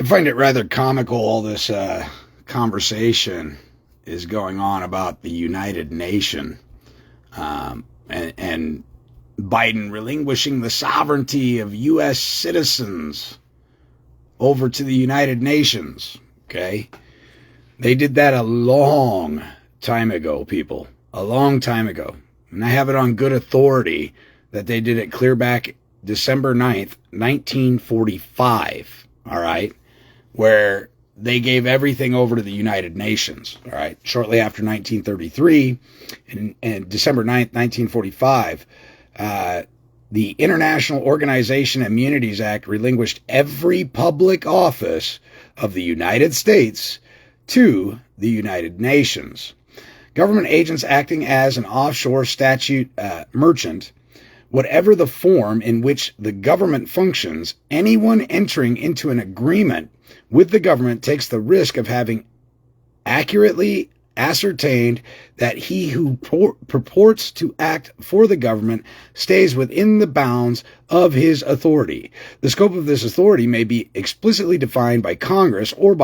I find it rather comical all this conversation is going on about the United Nation and Biden relinquishing the sovereignty of U.S. citizens over to the United Nations. Okay? They did that a long time ago, people. A long time ago. And I have it on good authority that they did it clear back December 9th, 1945. All right? Where they gave everything over to the United Nations, all right? Shortly after 1933, and December 9th, 1945, the International Organization Immunities Act relinquished every public office of the United States to the United Nations. Government agents acting as an offshore statute merchant, whatever the form in which the government functions, anyone entering into an agreement with the government takes the risk of having accurately ascertained that he who purports to act for the government stays within the bounds of his authority. The scope of this authority may be explicitly defined by Congress or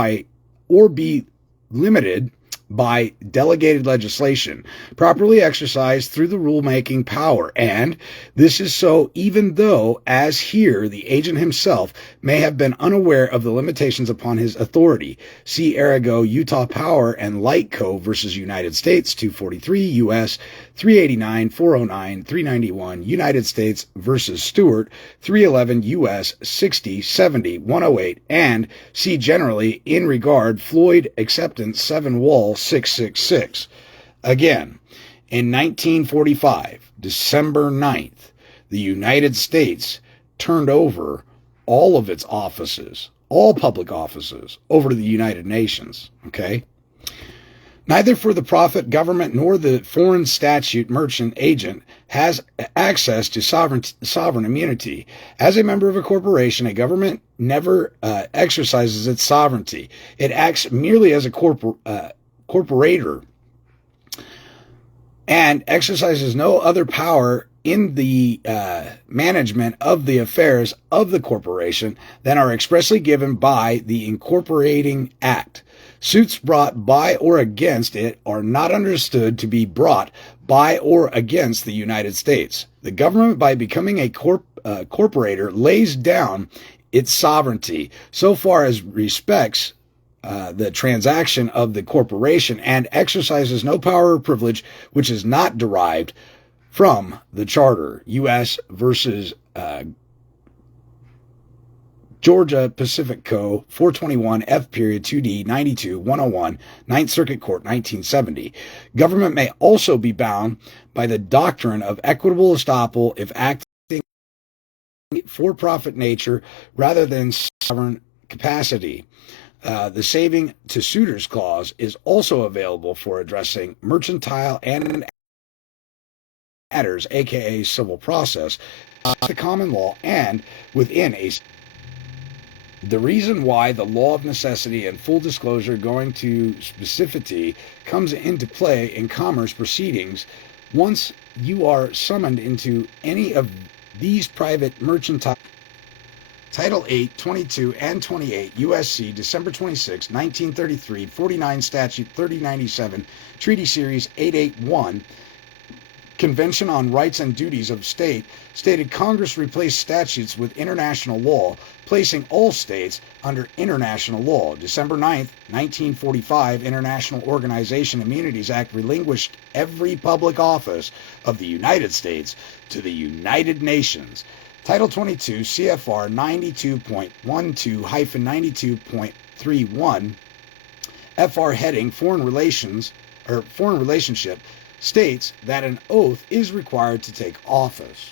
be limited by delegated legislation, properly exercised through the rulemaking power. And this is so even though, as here, the agent himself may have been unaware of the limitations upon his authority. See Arago, Utah Power and Light Co. versus United States, 243 U.S. 389, 409, 391, United States versus Stewart, 311 U.S. 60, 70, 108, and see generally in regard Floyd Acceptance 7 Wall 666. Again, in 1945, December 9th, the United States turned over all of its offices, all public offices, over to the United Nations, okay? Neither for the profit government nor the foreign statute merchant agent has access to sovereign immunity. As a member of a corporation, a government never exercises its sovereignty. It acts merely as a corporator and exercises no other power in the management of the affairs of the corporation than are expressly given by the Incorporating Act. Suits brought by or against it are not understood to be brought by or against the United States. The government, by becoming a corporator, lays down its sovereignty so far as respects the transaction of the corporation and exercises no power or privilege which is not derived from the charter. U.S. versus Georgia Pacific Co. 421 F. 2D 92 101 Ninth Circuit Court 1970. Government may also be bound by the doctrine of equitable estoppel if acting for-profit nature rather than sovereign capacity. The saving to suitors clause is also available for addressing mercantile and matters, aka civil process, the common law and within a. The reason why the law of necessity and full disclosure going to specificity comes into play in commerce proceedings once you are summoned into any of these private mercantile. Title 8, 22, and 28, U.S.C., December 26, 1933, 49 Statute 3097, Treaty Series 881, Convention on Rights and Duties of State, stated Congress replaced statutes with international law, placing all states under international law. December 9, 1945, International Organization Immunities Act relinquished every public office of the United States to the United Nations. Title 22, CFR 92.12-92.31, FR heading Foreign Relationship, states that an oath is required to take office.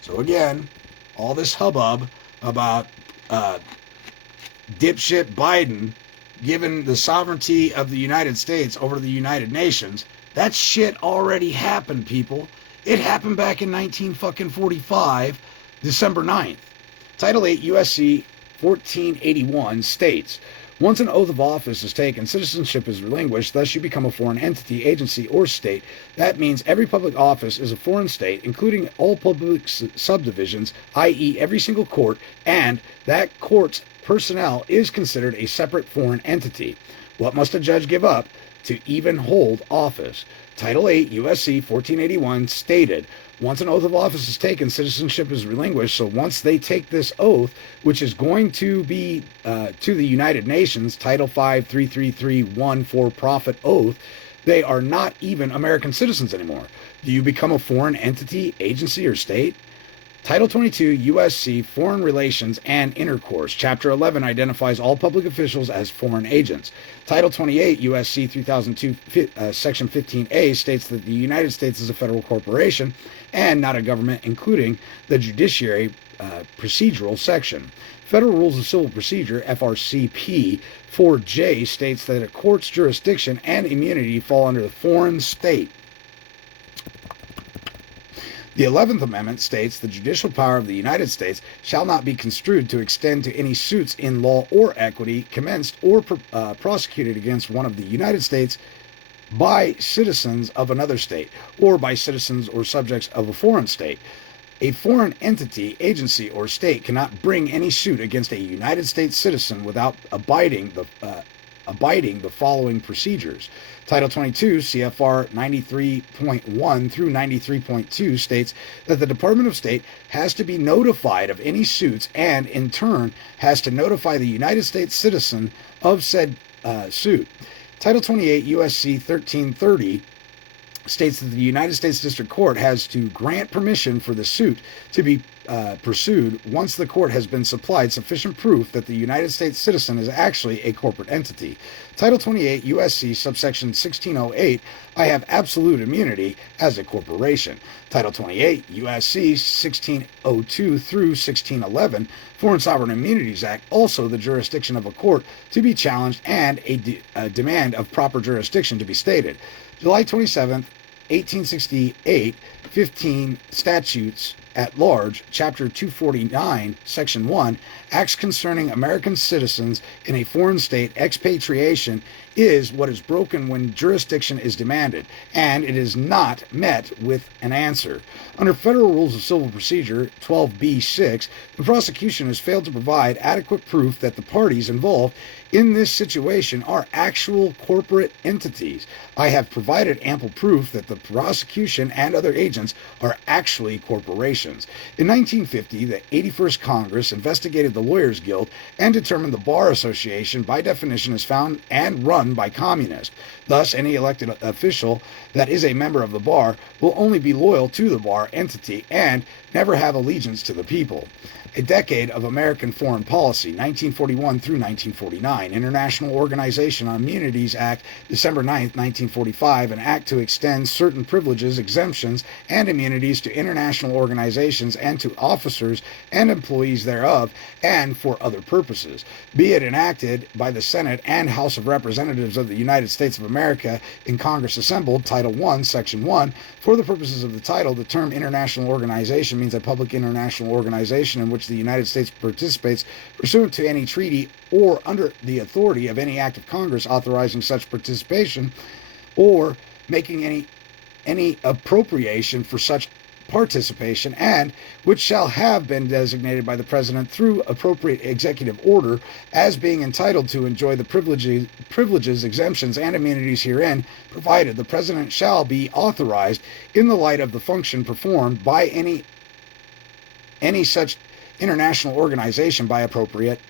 So again, all this hubbub about dipshit Biden giving the sovereignty of the United States over to the United Nations, that shit already happened, people. It happened back in 1945, December 9th. Title 8 USC 1481 states, Once an oath of office is taken, citizenship is relinquished, thus you become a foreign entity, agency, or state. That means every public office is a foreign state, including all public subdivisions, i.e. every single court, and that court's personnel is considered a separate foreign entity. What must a judge give up to even hold office? Title 8 U.S.C. 1481 stated, once an oath of office is taken, citizenship is relinquished. So once they take this oath, which is going to be to the United Nations, Title 5 3331 for-profit oath, they are not even American citizens anymore. Do you become a foreign entity, agency, or state? Title 22 U.S.C. Foreign Relations and Intercourse. Chapter 11 identifies all public officials as foreign agents. Title 28 U.S.C. 3002 Section 15A states that the United States is a federal corporation and not a government, including the judiciary procedural section. Federal Rules of Civil Procedure, FRCP 4J, states that a court's jurisdiction and immunity fall under the foreign state. The 11th Amendment states the judicial power of the United States shall not be construed to extend to any suits in law or equity commenced or prosecuted against one of the United States by citizens of another state or by citizens or subjects of a foreign state. A foreign entity, agency, or state cannot bring any suit against a United States citizen without abiding the following procedures. Title 22 CFR 93.1 through 93.2 states that the Department of State has to be notified of any suits and, in turn, has to notify the United States citizen of said suit. Title 28 U.S.C. 1330 states that the United States District Court has to grant permission for the suit to be pursued once the court has been supplied sufficient proof that the United States citizen is actually a corporate entity. Title 28 U.S.C. subsection 1608, I have absolute immunity as a corporation. Title 28 U.S.C. 1602 through 1611, Foreign Sovereign Immunities Act, also the jurisdiction of a court to be challenged and a demand of proper jurisdiction to be stated. July 27th, 1868, 15 statutes at large, Chapter 249, Section 1, acts concerning American citizens in a foreign state. Expatriation is what is broken when jurisdiction is demanded, and it is not met with an answer. Under Federal Rules of Civil Procedure 12b-6, the prosecution has failed to provide adequate proof that the parties involved in this situation are actual corporate entities. I have provided ample proof that the prosecution and other agents are actually corporations. In 1950, the 81st Congress investigated the Lawyers Guild and determined the Bar Association, by definition, is found and run by communists. Thus, any elected official that is a member of the bar will only be loyal to the bar entity and never have allegiance to the people. A decade of American foreign policy, 1941 through 1949, International Organization on Immunities Act, December 9, 1945, an act to extend certain privileges, exemptions, and immunities to international organizations and to officers and employees thereof, and for other purposes. Be it enacted by the Senate and House of Representatives of the United States of America in Congress assembled, Title I, Section 1, for the purposes of the title, the term international organization means a public international organization in which the United States participates pursuant to any treaty or under the authority of any act of Congress authorizing such participation or making any appropriation for such participation, and which shall have been designated by the President through appropriate executive order as being entitled to enjoy the privileges, exemptions, and immunities herein, provided the President shall be authorized in the light of the function performed by any such international organization by appropriate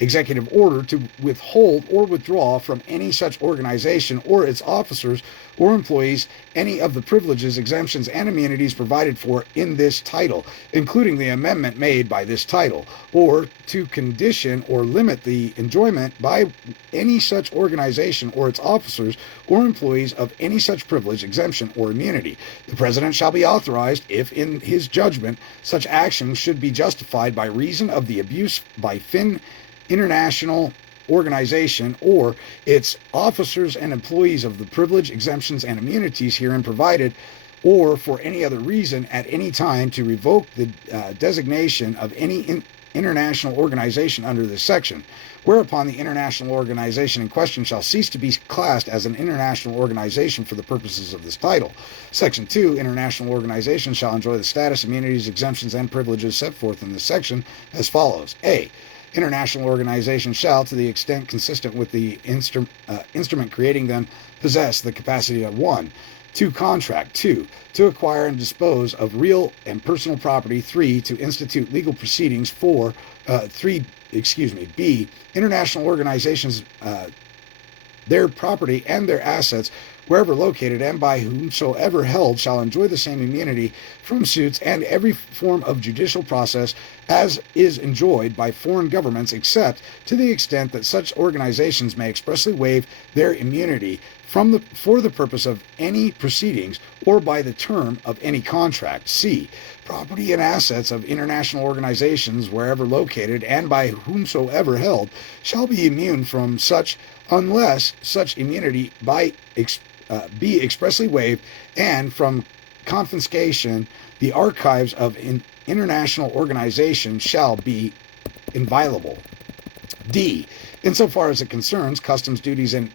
executive order to withhold or withdraw from any such organization or its officers or employees any of the privileges, exemptions, and immunities provided for in this title, including the amendment made by this title, or to condition or limit the enjoyment by any such organization or its officers or employees of any such privilege, exemption, or immunity. The President shall be authorized, if in his judgment such action should be justified by reason of the abuse by international organization or its officers and employees of the privilege, exemptions, and immunities herein provided, or for any other reason at any time to revoke the designation of any international organization under this section, whereupon the international organization in question shall cease to be classed as an international organization for the purposes of this title. Section 2, international organizations shall enjoy the status, immunities, exemptions, and privileges set forth in this section as follows. A. International organizations shall, to the extent consistent with the instrument creating them, possess the capacity of 1. To contract. 2. To acquire and dispose of real and personal property. 3. To institute legal proceedings. 4. B. International organizations, their property and their assets, wherever located and by whomsoever held, shall enjoy the same immunity from suits and every form of judicial process as is enjoyed by foreign governments, except to the extent that such organizations may expressly waive their immunity for the purpose of any proceedings or by the term of any contract. C. Property and assets of international organizations, wherever located and by whomsoever held, shall be immune from such unless such immunity be expressly waived, and from confiscation the archives of international organizations shall be inviolable. D. Insofar as it concerns customs duties and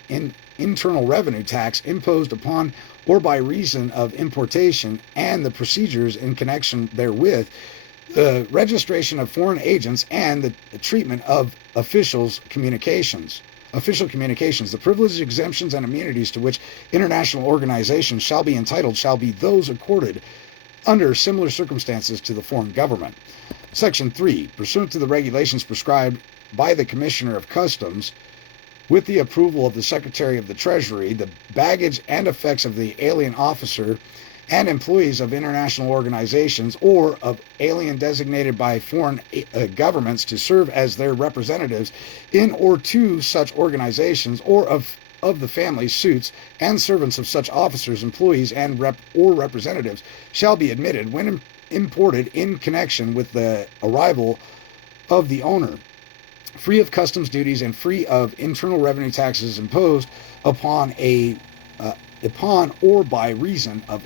internal revenue tax imposed upon or by reason of importation and the procedures in connection therewith, the registration of foreign agents and the treatment of official communications, the privileges, exemptions, and immunities to which international organizations shall be entitled shall be those accorded under similar circumstances to the foreign government. Section 3. Pursuant to the regulations prescribed by the Commissioner of Customs, with the approval of the Secretary of the Treasury, the baggage and effects of the alien officer and employees of international organizations or of alien designated by foreign governments to serve as their representatives in or to such organizations, or of the families, suits, and servants of such officers, employees, and representatives shall be admitted when imported in connection with the arrival of the owner, free of customs duties and free of internal revenue taxes imposed upon or by reason of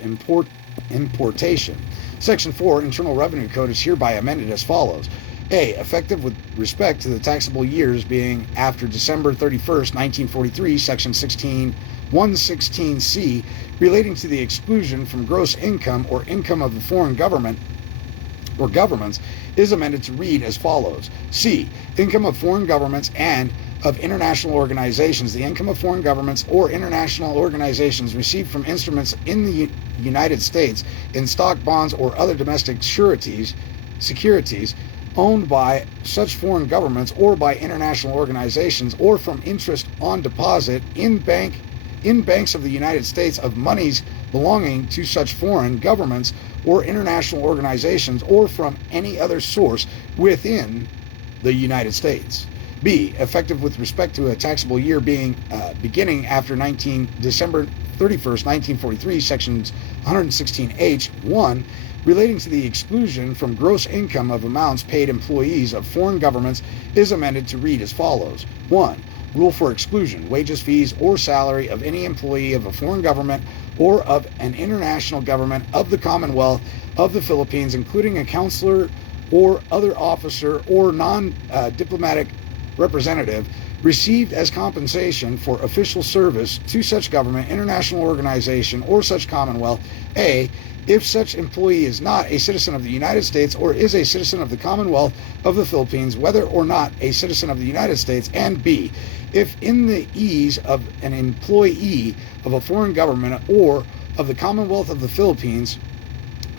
importation. Section 4, Internal Revenue Code, is hereby amended as follows. A. Effective with respect to the taxable years being after December 31st, 1943, Section 116C, relating to the exclusion from gross income or income of the foreign government or governments, is amended to read as follows. C. Income of foreign governments and of international organizations. The income of foreign governments or international organizations received from instruments in the United States in stock, bonds, or other domestic securities owned by such foreign governments or by international organizations, or from interest on deposit in banks of the United States of monies belonging to such foreign governments or international organizations, or from any other source within the United States. B. Effective with respect to a taxable year beginning after December 31st, 1943, Sections 116H, 1, relating to the exclusion from gross income of amounts paid employees of foreign governments, is amended to read as follows. 1. Rule for exclusion: wages, fees, or salary of any employee of a foreign government or of an international government of the Commonwealth of the Philippines, including a consular or other officer or non-diplomatic representative, received as compensation for official service to such government, international organization, or such Commonwealth. A. If such employee is not a citizen of the United States or is a citizen of the Commonwealth of the Philippines, whether or not a citizen of the United States. And B. If in the ease of an employee of a foreign government or of the Commonwealth of the Philippines,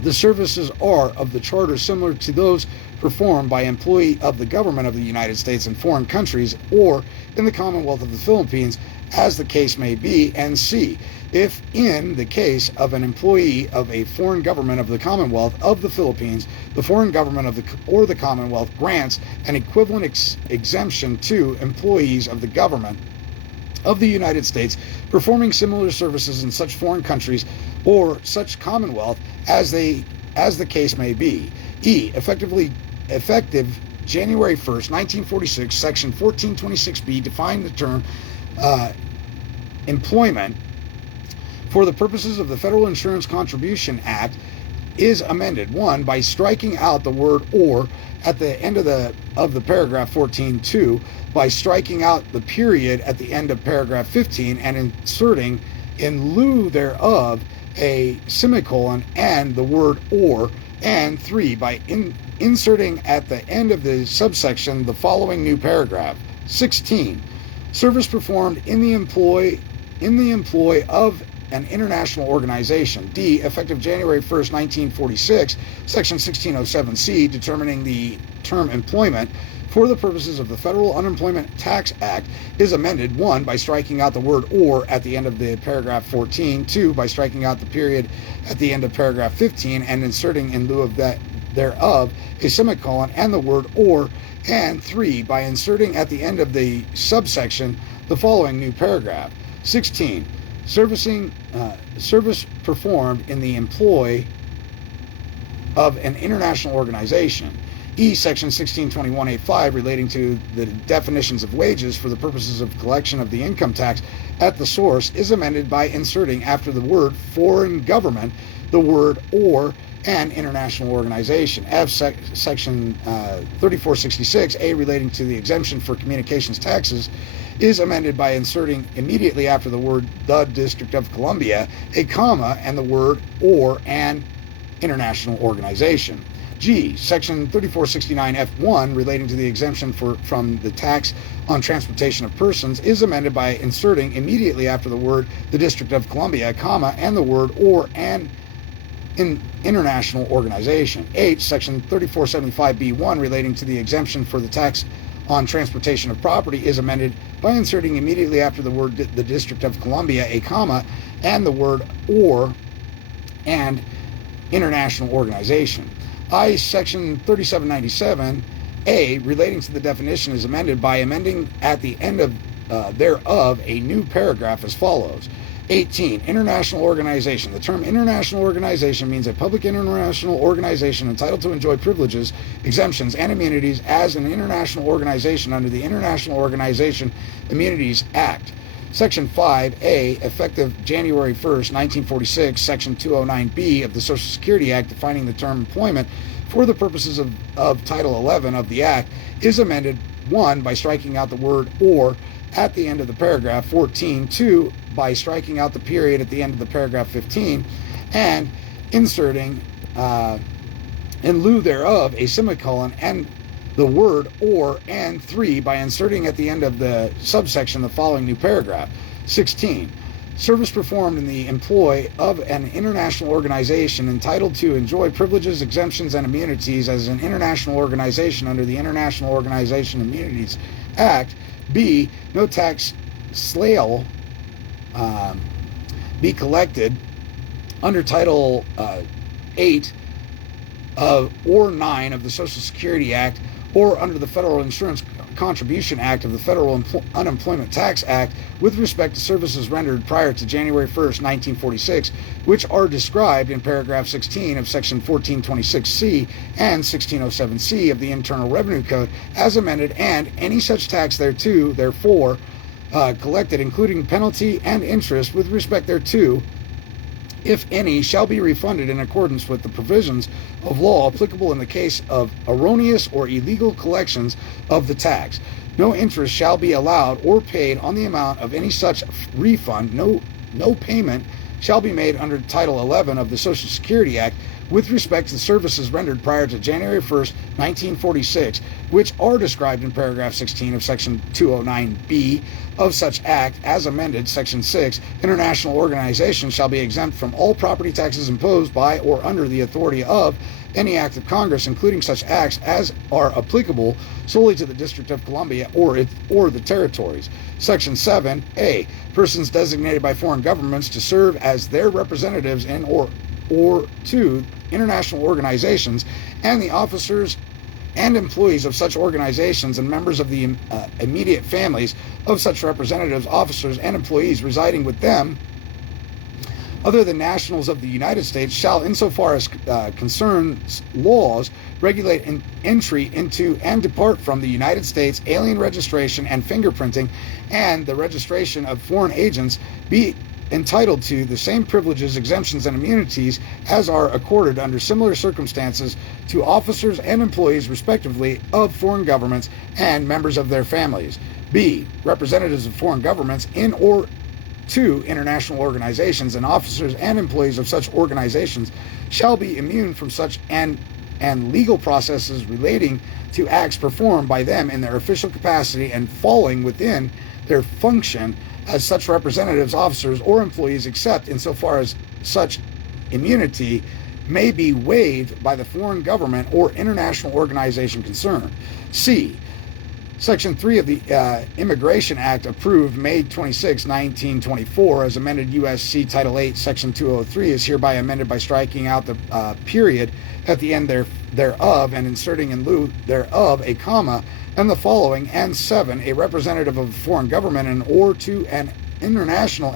the services are of the charter similar to those performed by employee of the government of the United States in foreign countries or in the Commonwealth of the Philippines, as the case may be. And C. If in the case of an employee of a foreign government of the Commonwealth of the Philippines, the foreign government of the Commonwealth grants an equivalent exemption to employees of the government of the United States performing similar services in such foreign countries or such Commonwealth as the case may be. E. Effective January 1st, 1946, Section 1426B defined the term employment for the purposes of the Federal Insurance Contribution Act is amended. 1. By striking out the word "or" at the end of the paragraph 14. 2. By striking out the period at the end of paragraph 15 and inserting in lieu thereof a semicolon and the word "or." And 3. By inserting at the end of the subsection the following new paragraph. 16. Service performed in the employ of an international organization. D. Effective January 1st, 1946, Section 1607C, determining the term employment for the purposes of the Federal Unemployment Tax Act, is amended. 1. By striking out the word "or" at the end of the paragraph 14. 2. By striking out the period at the end of paragraph 15 and inserting in lieu of that thereof a semicolon and the word "or." And 3. By inserting at the end of the subsection the following new paragraph. 16. Service performed in the employ of an international organization. E. Section 1621A5, relating to the definitions of wages for the purposes of collection of the income tax at the source, is amended by inserting after the word "foreign government" the word "or" and international organization. F. Section 3466A, relating to the exemption for communications taxes, is amended by inserting immediately after the word "the District of Columbia" a comma and the word "or" and international organization. G. Section 3469F1, relating to the exemption from the tax on transportation of persons, is amended by inserting immediately after the word "the District of Columbia" a comma and the word "or" and international organization. H. Section 3475B1, relating to the exemption for the tax on transportation of property, is amended by inserting immediately after the word "the District of Columbia" a comma and the word "or" and international organization. I. Section 3797A, relating to the definition, is amended by amending at the end of thereof a new paragraph as follows. 18. International organization. The term international organization means a public international organization entitled to enjoy privileges, exemptions, and immunities as an international organization under the International Organization Immunities Act. Section 5A, effective January 1st, 1946, Section 209B of the Social Security Act, defining the term employment for the purposes of Title 11 of the Act, is amended. 1. By striking out the word "or" at the end of the paragraph 14. 2. By striking out the period at the end of the paragraph 15 and inserting in lieu thereof a semicolon and the word "or." And 3. By inserting at the end of the subsection the following new paragraph. 16. Service performed in the employ of an international organization entitled to enjoy privileges, exemptions, and immunities as an international organization under the International Organization Immunities Act. B. No tax slale be collected under Title 8 or 9 of the Social Security Act or under the Federal Insurance Contribution Act of the Federal Unemployment Tax Act with respect to services rendered prior to January 1st, 1946, which are described in paragraph 16 of Section 1426C and 1607C of the Internal Revenue Code as amended, and any such tax thereto, therefore, collected, including penalty and interest with respect thereto, if any, shall be refunded in accordance with the provisions of law applicable in the case of erroneous or illegal collections of the tax. No interest shall be allowed or paid on the amount of any such refund. No payment shall be made under Title 11 of the Social Security Act with respect to services rendered prior to January 1st, 1946, which are described in paragraph 16 of Section 209B of such act as amended. Section 6. International organizations shall be exempt from all property taxes imposed by or under the authority of any act of Congress, including such acts as are applicable solely to the District of Columbia or the territories. Section 7A. Persons designated by foreign governments to serve as their representatives in or to international organizations, and the officers and employees of such organizations and members of the immediate families of such representatives, officers, and employees residing with them, other than nationals of the United States, shall, insofar as concerns laws, regulate entry into and depart from the United States, alien registration and fingerprinting, and the registration of foreign agents, be entitled to the same privileges, exemptions, and immunities as are accorded under similar circumstances to officers and employees, respectively, of foreign governments and members of their families. B. Representatives of foreign governments in or to international organizations and officers and employees of such organizations shall be immune from such and legal processes relating to acts performed by them in their official capacity and falling within their function as such representatives, officers, or employees, except insofar as such immunity may be waived by the foreign government or international organization concerned. C. Section 3 of the Immigration Act, approved May 26, 1924, as amended U.S.C. Title 8, Section 203, is hereby amended by striking out the period at the end thereof and inserting in lieu thereof a comma and the following, and 7, a representative of a foreign government and or to an international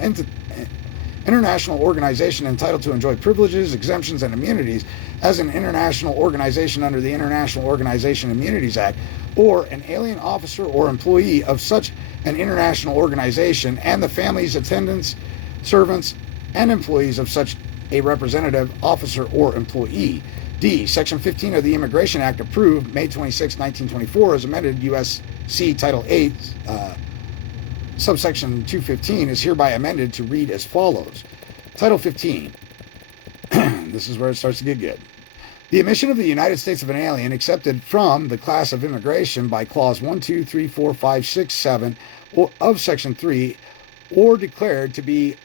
organization entitled to enjoy privileges, exemptions, and immunities as an international organization under the International Organization Immunities Act, or an alien officer or employee of such an international organization and the families, attendants, servants, and employees of such a representative, officer, or employee. D. Section 15 of the Immigration Act, approved May 26, 1924, as amended U.S.C. Title 8, subsection 215, is hereby amended to read as follows. Title 15. This is where it starts to get good. The admission of the United States of an alien accepted from the class of immigration by Clause 1, 2, 3, 4, 5, 6, 7 of Section 3, or declared to be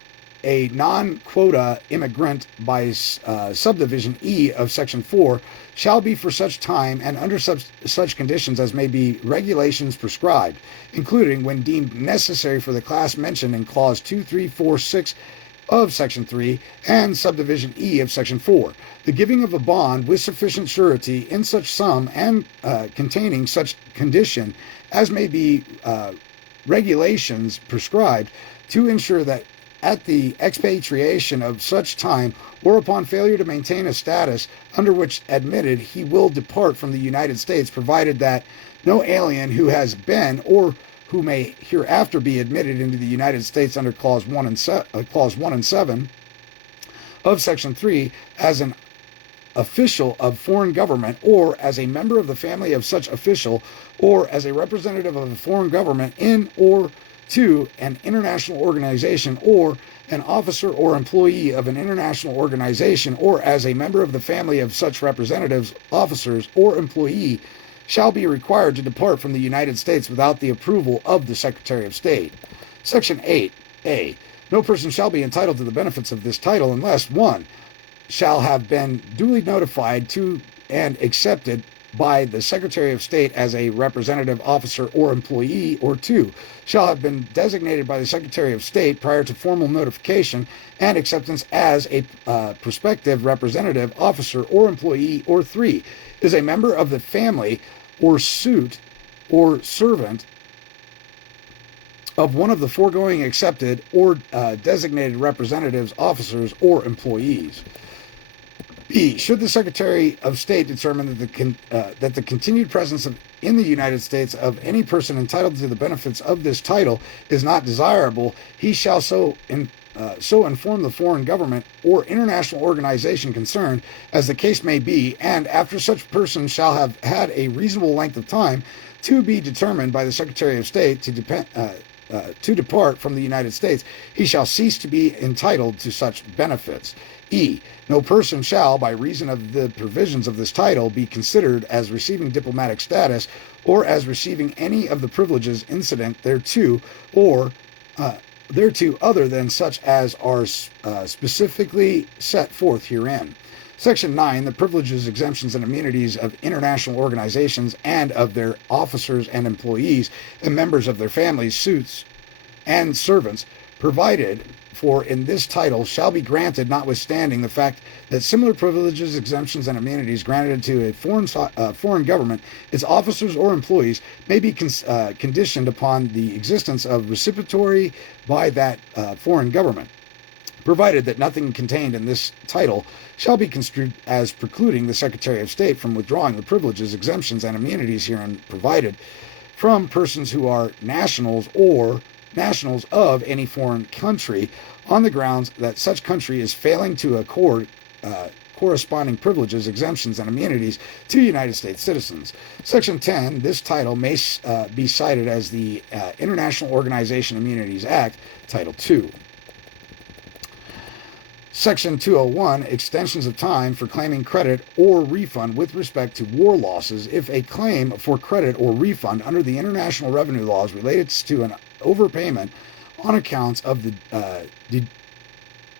a non-quota immigrant by subdivision E of Section 4, shall be for such time and under such conditions as may be regulations prescribed, including when deemed necessary for the class mentioned in Clause 2, 3, 4, 6 of Section 3 and subdivision E of Section 4, the giving of a bond with sufficient surety in such sum and containing such condition as may be regulations prescribed to ensure that at the expatriation of such time or upon failure to maintain a status under which admitted he will depart from the United States, provided that no alien who has been or who may hereafter be admitted into the United States under Clause 1 and 7 of Section 3 as an official of foreign government or as a member of the family of such official or as a representative of a foreign government in or to an international organization or an officer or employee of an international organization or as a member of the family of such representatives, officers, or employee shall be required to depart from the United States without the approval of the Secretary of State. Section 8A. No person shall be entitled to the benefits of this title unless 1. Shall have been duly notified to and accepted by the Secretary of State as a representative, officer, or employee, or 2, shall have been designated by the Secretary of State prior to formal notification and acceptance as a prospective representative, officer, or employee, or 3, is a member of the family or suit or servant of one of the foregoing accepted or designated representatives, officers, or employees. B. Should the Secretary of State determine that the continued presence in the United States of any person entitled to the benefits of this title is not desirable, he shall so inform the foreign government or international organization concerned as the case may be, and after such person shall have had a reasonable length of time to be determined by the Secretary of State to depart from the United States, he shall cease to be entitled to such benefits. E. No person shall, by reason of the provisions of this title, be considered as receiving diplomatic status or as receiving any of the privileges incident thereto or thereto other than such as are specifically set forth herein. Section 9. The privileges, exemptions, and immunities of international organizations and of their officers and employees and members of their families, suits, and servants provided for in this title shall be granted notwithstanding the fact that similar privileges, exemptions, and immunities granted to a foreign government, its officers or employees, may be conditioned upon the existence of reciprocity by that foreign government, provided that nothing contained in this title shall be construed as precluding the Secretary of State from withdrawing the privileges, exemptions, and immunities herein provided from persons who are nationals or nationals of any foreign country on the grounds that such country is failing to accord corresponding privileges, exemptions, and immunities to United States citizens. Section 10, this title may be cited as the International Organization Immunities Act, Title II. Section 201, extensions of time for claiming credit or refund with respect to war losses if a claim for credit or refund under the international revenue laws relates to an overpayment on accounts of the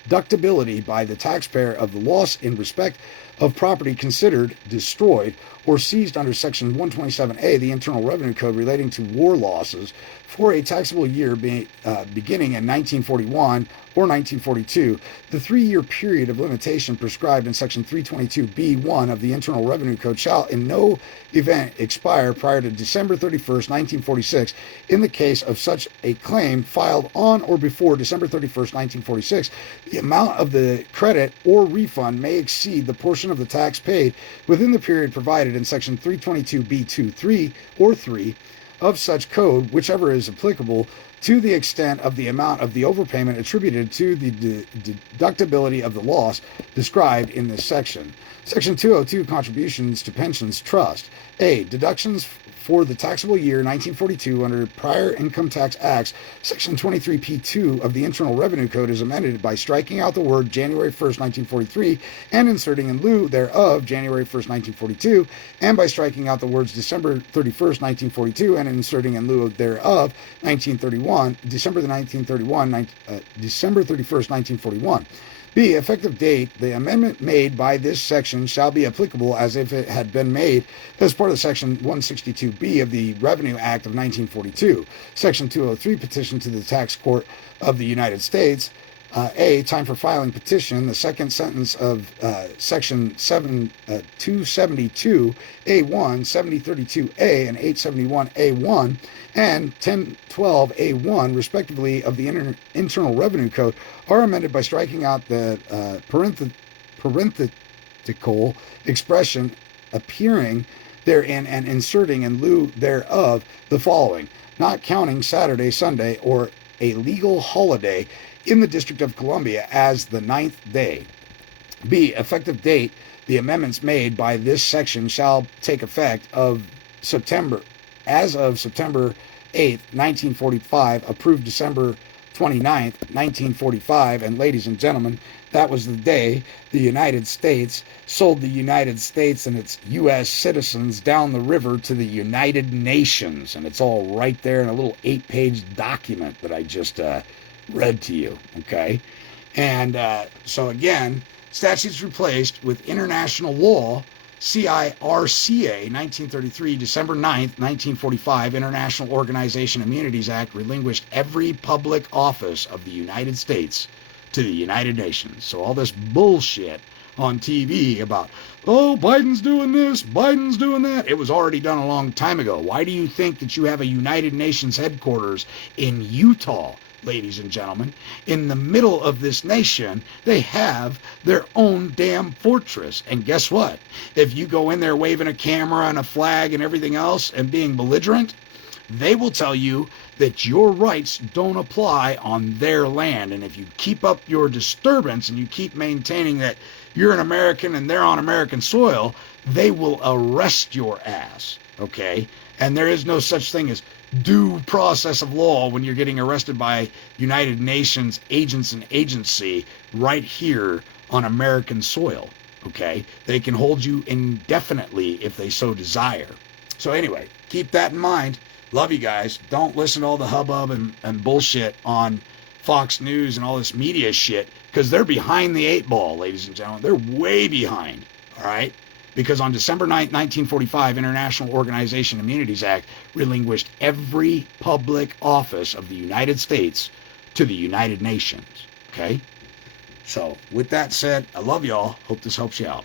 deductibility by the taxpayer of the loss in respect of property considered destroyed or seized under Section 127A, the Internal Revenue Code, relating to war losses for a taxable year beginning in 1941 or 1942. The 3-year period of limitation prescribed in Section 322B1 of the Internal Revenue Code shall in no event expire prior to December 31st, 1946, in the case of such a claim filed on or before December 31st, 1946. The amount of the credit or refund may exceed the portion of the tax paid within the period provided in Section 322B2, 3, or 3 of such code, whichever is applicable, to the extent of the amount of the overpayment attributed to the deductibility of the loss described in this section. Section 202, contributions to pensions trust. A, deductions for the taxable year 1942 under prior income tax acts. Section 23P2 of the Internal Revenue Code is amended by striking out the word January 1st, 1943 and inserting in lieu thereof January 1st, 1942, and by striking out the words December 31st, 1942 and inserting in lieu thereof 1931, December 31st, 1941. B, effective date. The amendment made by this section shall be applicable as if it had been made as part of Section 162B of the Revenue Act of 1942. Section 203, petition to the Tax Court of the United States. A, time for filing petition. The second sentence of Section 272A1, 7032A, and 871A1, and 1012A1, respectively, of the Internal Revenue Code are amended by striking out the parenthetical expression appearing therein and inserting in lieu thereof the following: not counting Saturday, Sunday, or a legal holiday in the District of Columbia as the 9th day. B, effective date. The amendments made by this section shall take effect as of September 8th, 1945, approved December 29th, 1945, and ladies and gentlemen, that was the day the United States sold the United States and its U.S. citizens down the river to the United Nations, and it's all right there in a little 8-page document that I just read to you, okay? And so again, statutes replaced with international law, CIRCA, 1933, December 9th, 1945, International Organization Immunities Act relinquished every public office of the United States to the United Nations. So all this bullshit on TV about, oh, Biden's doing this, Biden's doing that, it was already done a long time ago. Why do you think that you have a United Nations headquarters in Utah? Ladies and gentlemen, in the middle of this nation, they have their own damn fortress. And guess what? If you go in there waving a camera and a flag and everything else and being belligerent, they will tell you that your rights don't apply on their land. And if you keep up your disturbance and you keep maintaining that you're an American and they're on American soil, they will arrest your ass, okay? And there is no such thing as due process of law when you're getting arrested by United Nations agents and agency right here on American soil, okay? They can hold you indefinitely if they so desire. So anyway, keep that in mind. Love you guys. Don't listen to all the hubbub and bullshit on Fox News and all this media shit, because they're behind the 8 ball, ladies and gentlemen. They're way behind, all right? Because on December 9th, 1945, International Organization Immunities Act relinquished every public office of the United States to the United Nations, okay? So, with that said, I love y'all. Hope this helps you out.